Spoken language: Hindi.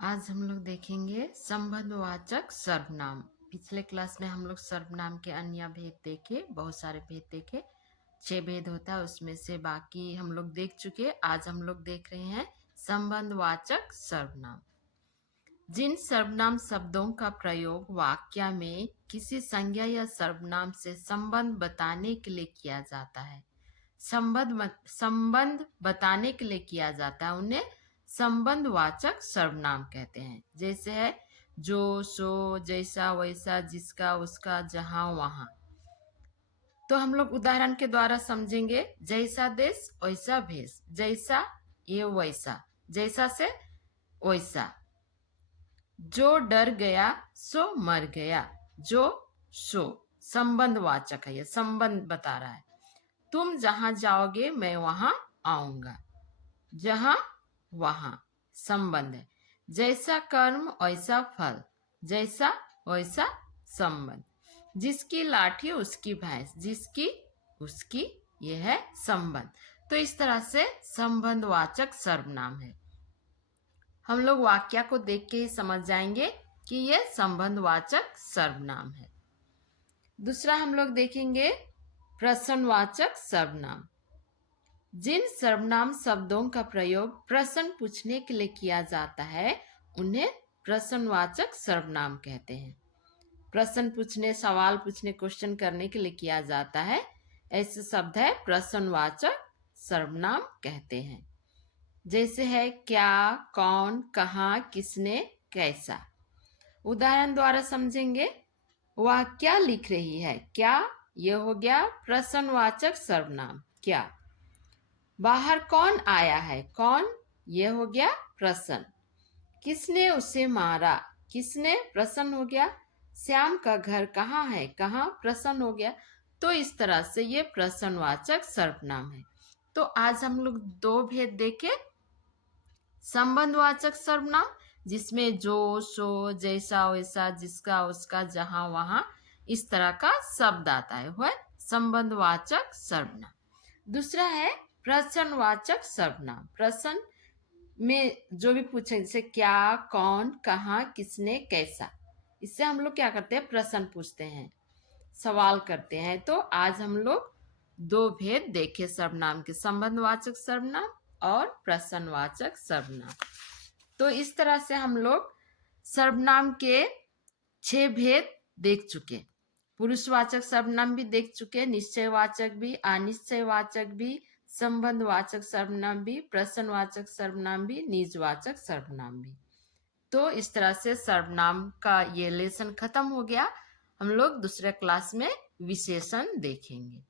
आज हम लोग देखेंगे संबंधवाचक सर्वनाम। पिछले क्लास में हम लोग सर्वनाम के अन्य भेद देखे, बहुत सारे भेद देखे। 6 भेद होता है, उसमें से बाकी हम लोग देख चुके। आज हम लोग देख रहे हैं संबंधवाचक सर्वनाम। जिन सर्वनाम शब्दों का प्रयोग वाक्य में किसी संज्ञा या सर्वनाम से संबंध बताने के लिए किया जाता है, संबंध बताने के लिए किया जाता है, उन्हें संबंधवाचक सर्वनाम कहते हैं। जैसे है जो, सो, जैसा, वैसा, जिसका, उसका, जहां, वहां। तो हम लोग उदाहरण के द्वारा समझेंगे। जैसा देश वैसा भेष, जैसा ये वैसा, जैसा से वैसा। जो डर गया सो मर गया, जो सो संबंधवाचक है, ये संबंध बता रहा है। तुम जहां जाओगे मैं वहां आऊंगा, जहां वहां संबंध है। जैसा कर्म वैसा फल, जैसा वैसा संबंध। जिसकी लाठी उसकी भैंस, जिसकी उसकी, यह है संबंध। तो इस तरह से संबंधवाचक सर्वनाम है। हम लोग वाक्य को देख के ही समझ जाएंगे कि यह संबंधवाचक सर्वनाम है। दूसरा हम लोग देखेंगे प्रश्नवाचक सर्वनाम। जिन सर्वनाम शब्दों का प्रयोग प्रश्न पूछने के लिए किया जाता है, उन्हें प्रश्नवाचक सर्वनाम कहते हैं। प्रश्न पूछने, सवाल पूछने, क्वेश्चन करने के लिए किया जाता है, ऐसे शब्द है प्रश्नवाचक सर्वनाम कहते हैं। जैसे है क्या, कौन, कहाँ, किसने, कैसा। उदाहरण द्वारा समझेंगे। वह क्या लिख रही है? क्या, यह हो गया प्रश्नवाचक सर्वनाम क्या। बाहर कौन आया है? कौन, यह हो गया प्रश्न। किसने उसे मारा? किसने, प्रश्न हो गया। श्याम का घर कहाँ है? कहाँ, प्रश्न हो गया। तो इस तरह से ये प्रश्नवाचक सर्वनाम है। तो आज हम लोग 2 भेद देखे। संबंधवाचक सर्वनाम जिसमें जो, सो, जैसा, वैसा, जिसका, उसका, जहां, वहां, इस तरह का शब्द आता है, वह संबंधवाचक सर्वनाम। दूसरा है प्रश्नवाचक सर्वनाम। प्रश्न में जो भी पूछे, जैसे क्या, कौन, कहाँ, किसने, कैसा, इससे हम लोग क्या करते हैं? प्रश्न पूछते हैं, सवाल करते हैं। तो आज हम लोग 2 भेद देखे सर्वनाम के, संबंधवाचक सर्वनाम और प्रश्नवाचक सर्वनाम। तो इस तरह से हम लोग सर्वनाम के 6 भेद देख चुके। पुरुषवाचक सर्वनाम भी देख चुके, निश्चयवाचक भी, अनिश्चयवाचक भी, संबंधवाचक सर्वनाम भी, प्रश्नवाचक सर्वनाम भी, निजवाचक सर्वनाम भी। तो इस तरह से सर्वनाम का ये लेसन खत्म हो गया। हम लोग दूसरे क्लास में विशेषण देखेंगे।